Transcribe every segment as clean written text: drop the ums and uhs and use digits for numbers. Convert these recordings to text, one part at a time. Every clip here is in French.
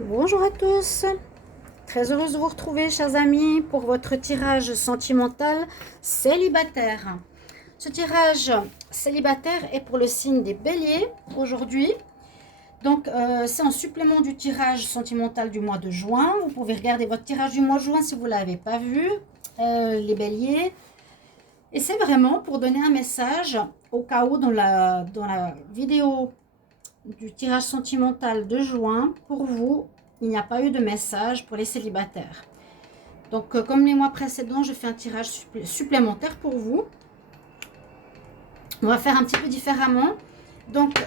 Bonjour à tous, très heureuse de vous retrouver chers amis pour votre tirage sentimental célibataire. Ce tirage célibataire est pour le signe des béliers aujourd'hui. Donc c'est en supplément du tirage sentimental du mois de juin. Vous pouvez regarder votre tirage du mois de juin si vous ne l'avez pas vu, les béliers. Et c'est vraiment pour donner un message au cas où dans la vidéo du tirage sentimental de juin, pour vous, il n'y a pas eu de message pour les célibataires. Donc, comme les mois précédents, je fais un tirage supplémentaire pour vous. On va faire un petit peu différemment. Donc,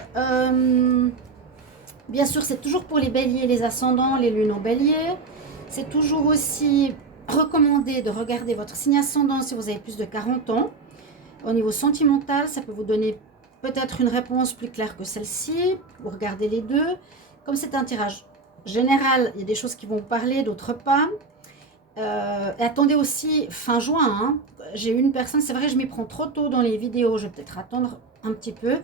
bien sûr, c'est toujours pour les béliers, les ascendants, les lunes en bélier. C'est toujours aussi recommandé de regarder votre signe ascendant si vous avez plus de 40 ans. Au niveau sentimental, ça peut vous donner peut-être une réponse plus claire que celle-ci. Vous regardez les deux. Comme c'est un tirage général, il y a des choses qui vont vous parler, d'autres pas. Et attendez aussi fin juin. Hein. J'ai une personne, c'est vrai, je m'y prends trop tôt dans les vidéos. Je vais peut-être attendre un petit peu.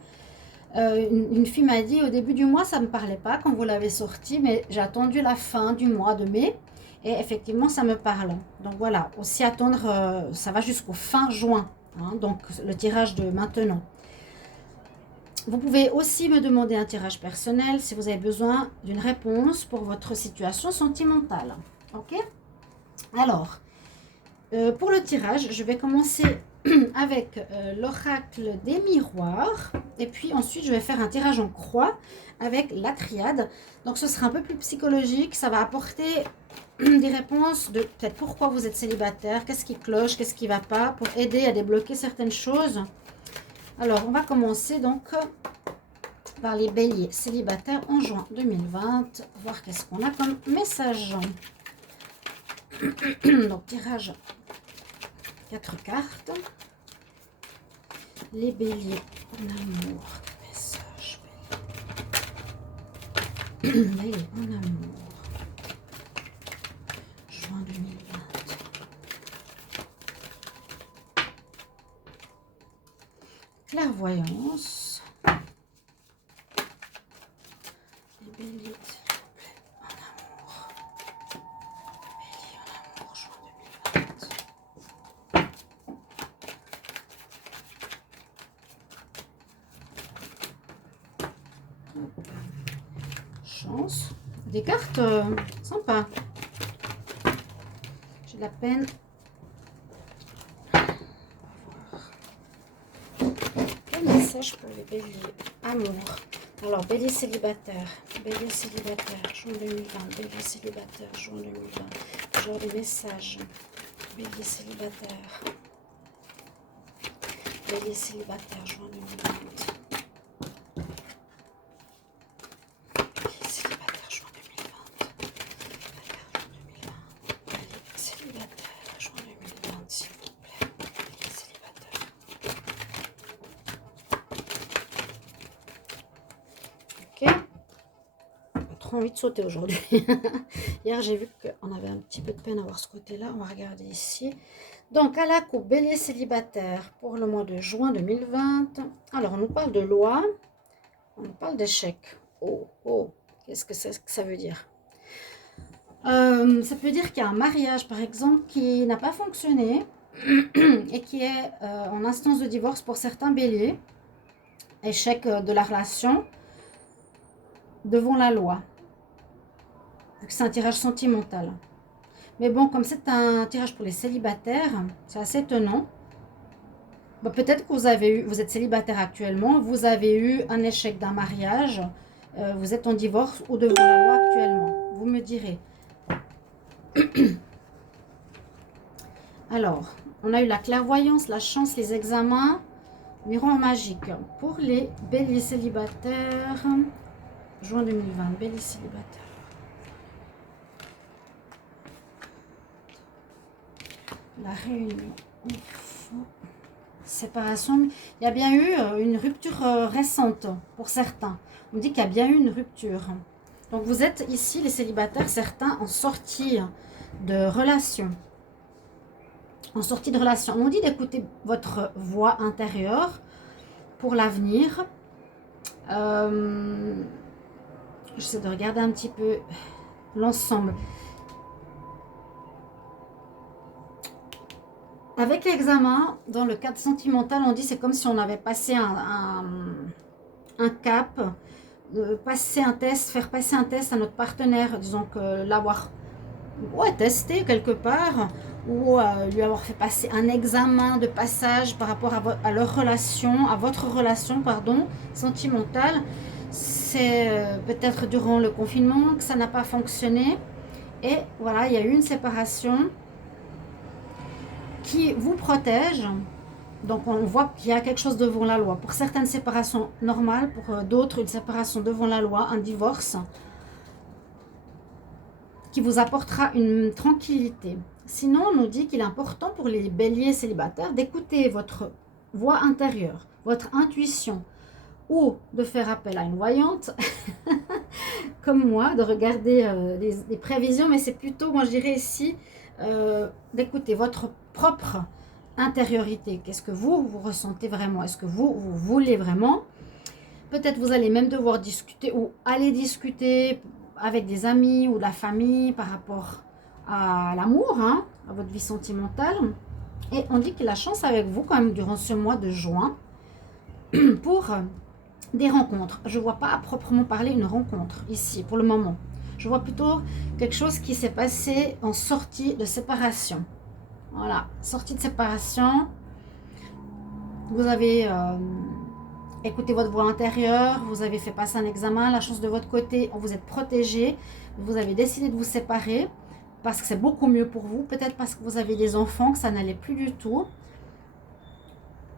Une fille m'a dit au début du mois, ça ne me parlait pas quand vous l'avez sorti, mais j'ai attendu la fin du mois de mai. Et effectivement, ça me parle. Donc voilà, aussi attendre, ça va jusqu'au fin juin. Hein, donc le tirage de maintenant. Vous pouvez aussi me demander un tirage personnel si vous avez besoin d'une réponse pour votre situation sentimentale. Ok? Alors, pour le tirage, je vais commencer avec l'oracle des miroirs. Et puis ensuite, je vais faire un tirage en croix avec la triade. Donc ce sera un peu plus psychologique. Ça va apporter des réponses de peut-être pourquoi vous êtes célibataire, qu'est-ce qui cloche, qu'est-ce qui ne va pas, pour aider à débloquer certaines choses. Alors, on va commencer donc par les béliers célibataires en juin 2020. Voir qu'est-ce qu'on a comme message. Donc, tirage 4 cartes. Les béliers en amour. Message bélier. Bélier en amour. Juin 2020. Clairvoyance. Les béliers, s'il vous plaît, en amour. Bélier en amour, juin 2020. Chance. Des cartes sympas. J'ai de la peine. Quel message pour les béliers? Amour. Alors, bélier célibataire, juin 2020, bélier célibataire, juin 2020. Genre de message. Bélier célibataire. Bélier célibataire, juin 2020. Bélier célibataire, juin 2020. Bélier célibataire, juin 2020, s'il vous plaît. Bélier célibataire. Ok. Pas trop envie de sauter aujourd'hui. Hier, j'ai vu qu'on avait un petit peu de peine à voir ce côté-là. On va regarder ici. Donc, à la coupe, bélier célibataire pour le mois de juin 2020. Alors, on nous parle de loi. On nous parle d'échec. Oh, oh, qu'est-ce que ça veut dire? Ça peut dire qu'il y a un mariage, par exemple, qui n'a pas fonctionné et qui est en instance de divorce pour certains béliers. Échec de la relation devant la loi. C'est un tirage sentimental. Mais bon, comme c'est un tirage pour les célibataires, c'est assez étonnant. Bon, peut-être que vous êtes célibataire actuellement, vous avez eu un échec d'un mariage, vous êtes en divorce ou devant la loi actuellement. Vous me direz. Alors, on a eu la clairvoyance, la chance, les examens, miroir magique. Pour les béliers célibataires, juin 2020, béliers célibataires. La réunion, séparation. Il y a bien eu une rupture récente pour certains. On dit qu'il y a bien eu une rupture. Donc vous êtes ici, les célibataires, certains en sortie de relation. En sortie de relation. On dit d'écouter votre voix intérieure pour l'avenir. J'essaie de regarder un petit peu l'ensemble. Avec l'examen, dans le cadre sentimental, on dit c'est comme si on avait passé un cap, passer un test, faire passer un test à notre partenaire, disons que l'avoir testé quelque part, ou lui avoir fait passer un examen de passage par rapport à leur relation, à votre relation, pardon, sentimentale. C'est peut-être durant le confinement que ça n'a pas fonctionné. Et voilà, il y a eu une séparation qui vous protège. Donc on voit qu'il y a quelque chose devant la loi. Pour certaines séparations normales, pour d'autres une séparation devant la loi, un divorce qui vous apportera une tranquillité. Sinon, on nous dit qu'il est important pour les béliers célibataires d'écouter votre voix intérieure, votre intuition, ou de faire appel à une voyante, comme moi, de regarder les prévisions, mais c'est plutôt, moi je dirais ici, d'écouter votre propre intériorité. Qu'est-ce que vous ressentez vraiment? Est-ce que vous voulez vraiment? Peut-être vous allez même devoir discuter ou aller discuter avec des amis ou de la famille par rapport à l'amour, hein, à votre vie sentimentale. Et on dit qu'il a la chance avec vous quand même durant ce mois de juin pour des rencontres. Je ne vois pas à proprement parler une rencontre ici pour le moment. Je vois plutôt quelque chose qui s'est passé en sortie de séparation. Voilà, sortie de séparation. Vous avez écouté votre voix intérieure, vous avez fait passer un examen, la chance de votre côté, vous êtes protégé, vous avez décidé de vous séparer parce que c'est beaucoup mieux pour vous, peut-être parce que vous avez des enfants, que ça n'allait plus du tout.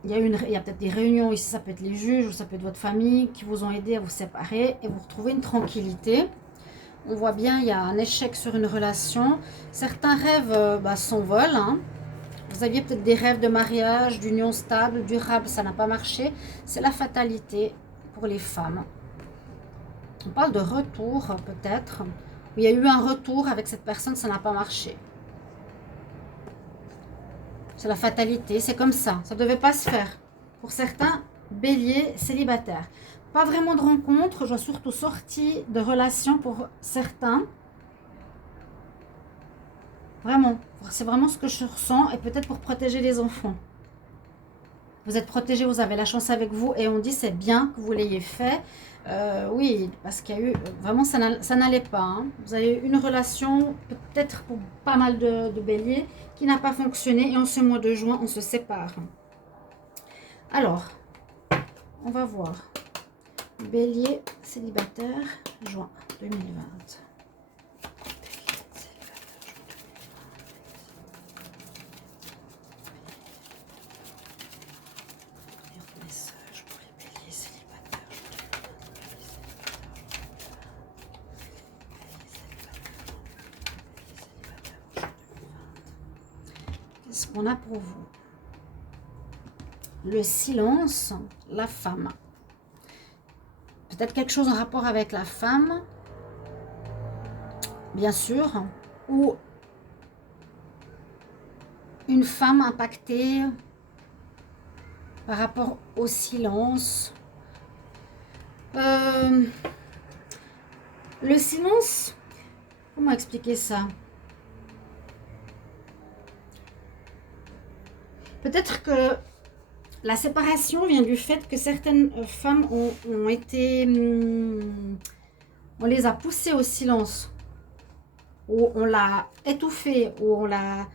Il y a peut-être des réunions ici, ça peut être les juges ou ça peut être votre famille qui vous ont aidé à vous séparer et vous retrouvez une tranquillité. On voit bien, il y a un échec sur une relation. Certains rêves s'envolent. Hein. Vous aviez peut-être des rêves de mariage, d'union stable, durable, ça n'a pas marché. C'est la fatalité pour les femmes. On parle de retour peut-être. Il y a eu un retour avec cette personne, ça n'a pas marché. C'est la fatalité, c'est comme ça. Ça ne devait pas se faire. Pour certains, béliers célibataires. Pas vraiment de rencontre, je vois surtout sortie de relation pour certains. Vraiment, c'est vraiment ce que je ressens et peut-être pour protéger les enfants. Vous êtes protégé, vous avez la chance avec vous et on dit c'est bien que vous l'ayez fait. Oui, parce qu'il y a eu, vraiment ça n'allait pas. Hein. Vous avez eu une relation, peut-être pour pas mal de béliers, qui n'a pas fonctionné et en ce mois de juin, on se sépare. Alors, on va voir. Bélier célibataire, juin 2020. Qu'est-ce qu'on a pour vous? Le silence, la femme. Peut-être quelque chose en rapport avec la femme, bien sûr, ou une femme impactée par rapport au silence. Le silence, comment expliquer ça? Peut-être que la séparation vient du fait que certaines femmes ont été... on les a poussées au silence. Ou on l'a étouffée, ou on l'a...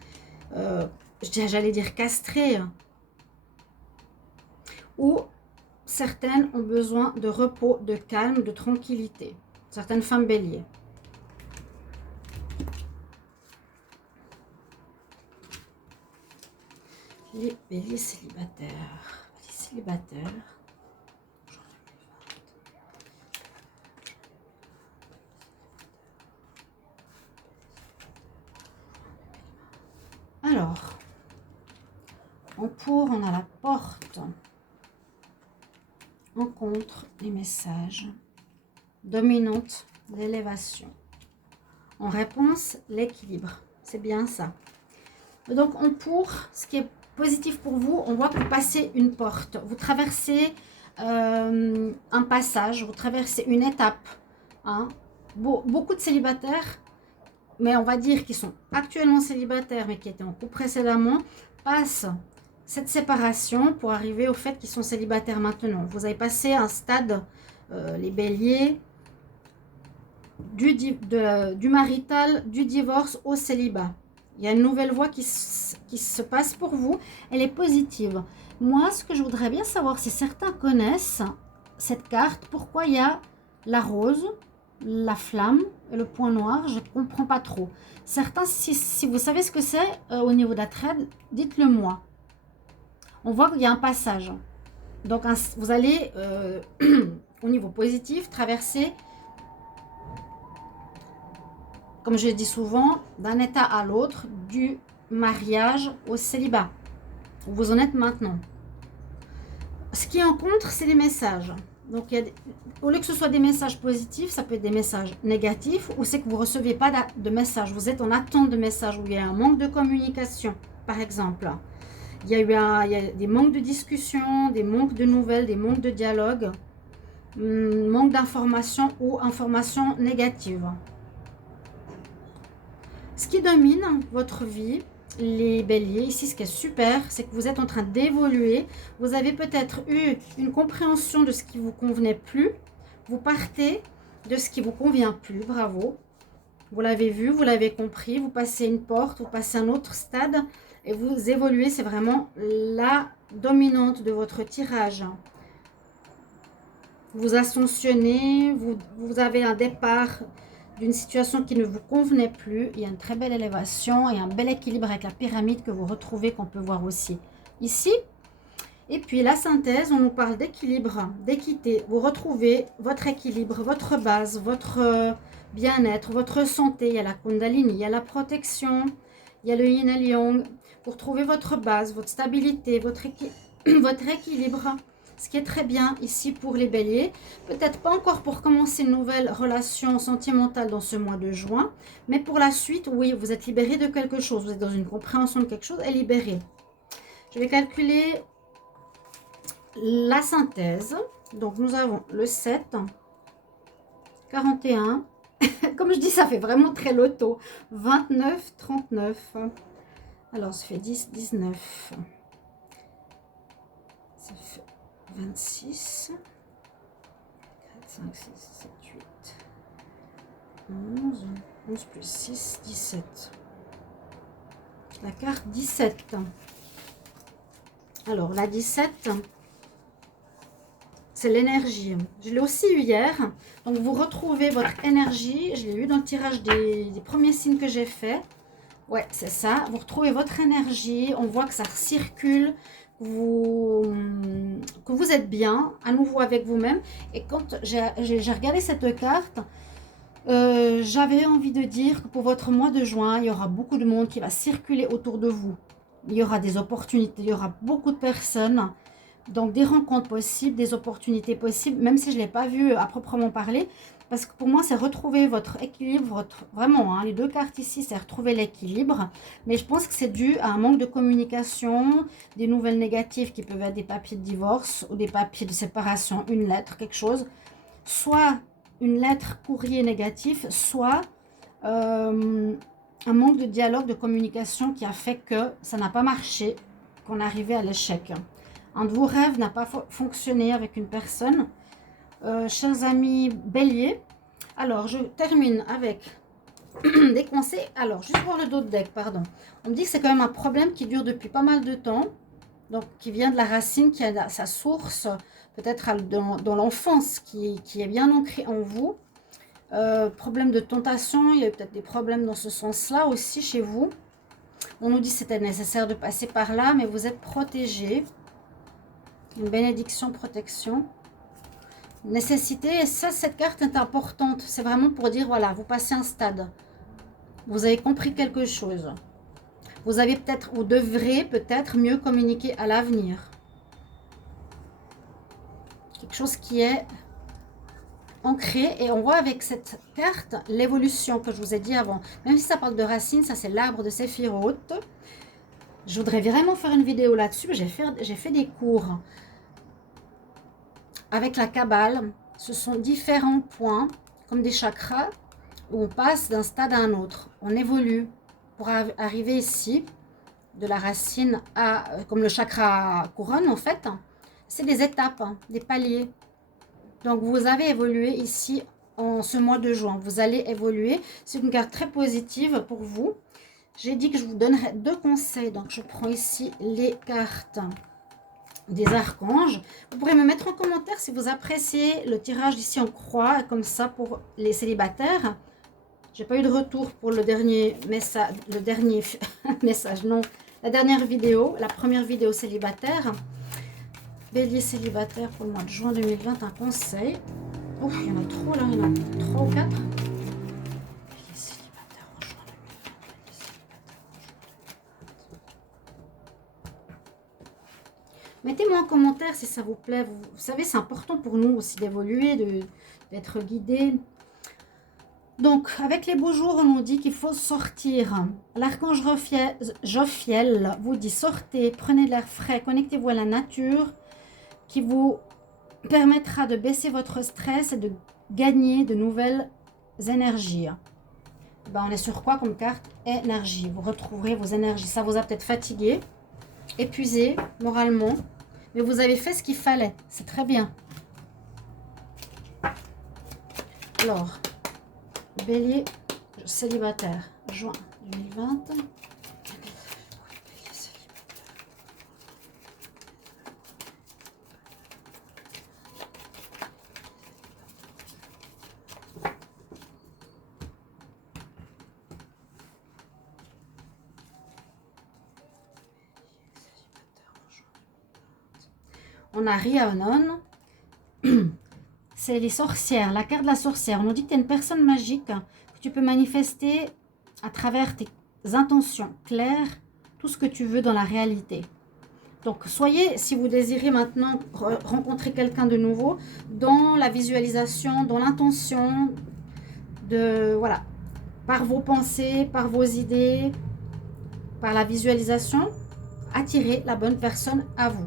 j'allais dire castrée. Ou certaines ont besoin de repos, de calme, de tranquillité. Certaines femmes béliers. Les béliers célibataires. Les célibataires. Alors, on a la porte. En contre, les messages. Dominante, l'élévation. En réponse, l'équilibre. C'est bien ça. Donc, ce qui est positif pour vous, on voit que vous passez une porte, vous traversez un passage, vous traversez une étape. Hein. Beaucoup de célibataires mais on va dire qu'ils sont actuellement célibataires, mais qui étaient en couple précédemment, passent cette séparation pour arriver au fait qu'ils sont célibataires maintenant. Vous avez passé un stade, les béliers, du marital, du divorce au célibat. Il y a une nouvelle voie qui se passe pour vous. Elle est positive. Moi, ce que je voudrais bien savoir, si certains connaissent cette carte, pourquoi il y a la rose, la flamme et le point noir, je ne comprends pas trop. Certains, si vous savez ce que c'est au niveau de la trade, dites-le moi. On voit qu'il y a un passage. Donc, vous allez, au niveau positif, traverser, comme je dis souvent, d'un état à l'autre, du mariage au célibat. Vous en êtes maintenant. Ce qui en contre, c'est les messages. Donc, au lieu que ce soit des messages positifs, ça peut être des messages négatifs, ou c'est que vous ne recevez pas de messages. Vous êtes en attente de messages, où il y a un manque de communication, par exemple. Il y a des manques de discussion, des manques de nouvelles, des manques de dialogue, manque d'informations ou informations négatives. Ce qui domine votre vie, les béliers, ici ce qui est super, c'est que vous êtes en train d'évoluer. Vous avez peut-être eu une compréhension de ce qui vous convenait plus. Vous partez de ce qui vous convient plus, bravo. Vous l'avez vu, vous l'avez compris, vous passez une porte, vous passez un autre stade et vous évoluez. C'est vraiment la dominante de votre tirage. Vous ascensionnez, vous avez un départ d'une situation qui ne vous convenait plus. Il y a une très belle élévation et un bel équilibre avec la pyramide que vous retrouvez, qu'on peut voir aussi ici. Et puis la synthèse, on nous parle d'équilibre, d'équité. Vous retrouvez votre équilibre, votre base, votre bien-être, votre santé. Il y a la Kundalini, il y a la protection, il y a le Yin et le Yang. Vous retrouvez votre base, votre stabilité, votre équilibre. Ce qui est très bien ici pour les béliers. Peut-être pas encore pour commencer une nouvelle relation sentimentale dans ce mois de juin. Mais pour la suite, oui, vous êtes libéré de quelque chose. Vous êtes dans une compréhension de quelque chose et libéré. Je vais calculer la synthèse. Donc, nous avons le 7, 41. Comme je dis, ça fait vraiment très loto. 29, 39. Alors, ça fait 10, 19. Ça fait 26, 4, 5, 6, 7, 8, 11, 11 plus 6, 17. La carte 17. Alors, la 17, c'est l'énergie. Je l'ai aussi eu hier. Donc, vous retrouvez votre énergie. Je l'ai eu dans le tirage des premiers signes que j'ai fait. Ouais, c'est ça. Vous retrouvez votre énergie. On voit que ça circule. Que vous êtes bien à nouveau avec vous-même. Et quand j'ai regardé cette carte, j'avais envie de dire que pour votre mois de juin, il y aura beaucoup de monde qui va circuler autour de vous. Il y aura des opportunités, il y aura beaucoup de personnes. Donc des rencontres possibles, des opportunités possibles, même si je ne l'ai pas vu à proprement parler. Parce que pour moi, c'est retrouver votre équilibre, vraiment, hein, les deux cartes ici, c'est retrouver l'équilibre. Mais je pense que c'est dû à un manque de communication, des nouvelles négatives qui peuvent être des papiers de divorce ou des papiers de séparation, une lettre, quelque chose. Soit une lettre courrier négatif, soit un manque de dialogue, de communication qui a fait que ça n'a pas marché, qu'on est arrivé à l'échec. Un de vos rêves n'a pas fonctionné avec une personne. Chers amis béliers, alors je termine avec des conseils. Alors, juste pour le dos de deck, pardon. On me dit que c'est quand même un problème qui dure depuis pas mal de temps. Donc, qui vient de la racine, qui a sa source, peut-être dans l'enfance, qui est bien ancrée en vous. Problème de tentation, il y a peut-être des problèmes dans ce sens-là aussi chez vous. On nous dit que c'était nécessaire de passer par là, mais vous êtes protégés. Une bénédiction, protection. Nécessité, et ça, cette carte est importante. C'est vraiment pour dire, voilà, vous passez un stade. Vous avez compris quelque chose. Vous avez peut-être, ou devrez peut-être mieux communiquer à l'avenir. Quelque chose qui est ancré. Et on voit avec cette carte l'évolution que je vous ai dit avant. Même si ça parle de racines, ça c'est l'arbre de Séphiroth. Je voudrais vraiment faire une vidéo là-dessus. J'ai fait des cours avec la Kabbale. Ce sont différents points, comme des chakras, où on passe d'un stade à un autre. On évolue pour arriver ici, de la racine à, comme le chakra couronne en fait. C'est des étapes, hein, des paliers. Donc vous avez évolué ici en ce mois de juin. Vous allez évoluer. C'est une carte très positive pour vous. J'ai dit que je vous donnerais 2 conseils. Donc je prends ici les cartes des archanges. Vous pourrez me mettre en commentaire si vous appréciez le tirage ici en croix, comme ça pour les célibataires. J'ai pas eu de retour pour le dernier message, non, la dernière vidéo, la première vidéo célibataire. Bélier célibataire pour le mois de juin 2020, un conseil. Ouf, il y en a trop là, il y en a 3 ou 4. Bélier célibataire en juin 2020, bélier célibataire en juin 2020. Mettez-moi en commentaire si ça vous plaît. Vous savez, c'est important pour nous aussi d'évoluer, d'être guidé. Donc, avec les beaux jours, on nous dit qu'il faut sortir. L'archange Jophiel vous dit sortez, prenez de l'air frais, connectez-vous à la nature qui vous permettra de baisser votre stress et de gagner de nouvelles énergies. Ben, on est sur quoi comme carte? Énergie. Vous retrouverez vos énergies. Ça vous a peut-être fatigué, épuisé moralement, mais vous avez fait ce qu'il fallait. C'est très bien. Alors, Bélier célibataire, juin 2020. On a Rhiannon. C'est les sorcières, la carte de la sorcière. On nous dit que tu es une personne magique, que tu peux manifester à travers tes intentions claires, tout ce que tu veux dans la réalité. Donc, soyez, si vous désirez maintenant rencontrer quelqu'un de nouveau, dans la visualisation, dans l'intention, voilà, par vos pensées, par vos idées, par la visualisation, attirez la bonne personne à vous.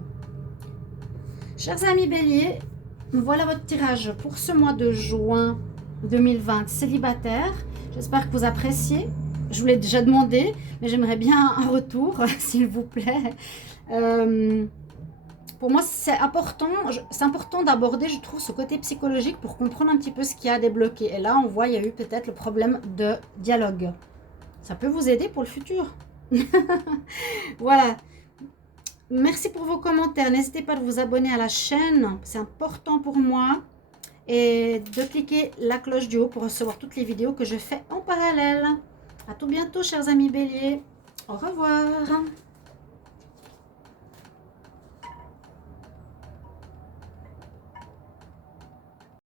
Chers amis Bélier, voilà votre tirage pour ce mois de juin 2020 célibataire. J'espère que vous appréciez. Je vous l'ai déjà demandé, mais j'aimerais bien un retour, s'il vous plaît. Pour moi, c'est important d'aborder, je trouve, ce côté psychologique pour comprendre un petit peu ce qui a débloqué. Et là, on voit, il y a eu peut-être le problème de dialogue. Ça peut vous aider pour le futur. Voilà. Merci pour vos commentaires. N'hésitez pas à vous abonner à la chaîne. C'est important pour moi. Et de cliquer la cloche du haut pour recevoir toutes les vidéos que je fais en parallèle. À tout bientôt, chers amis Bélier. Au revoir.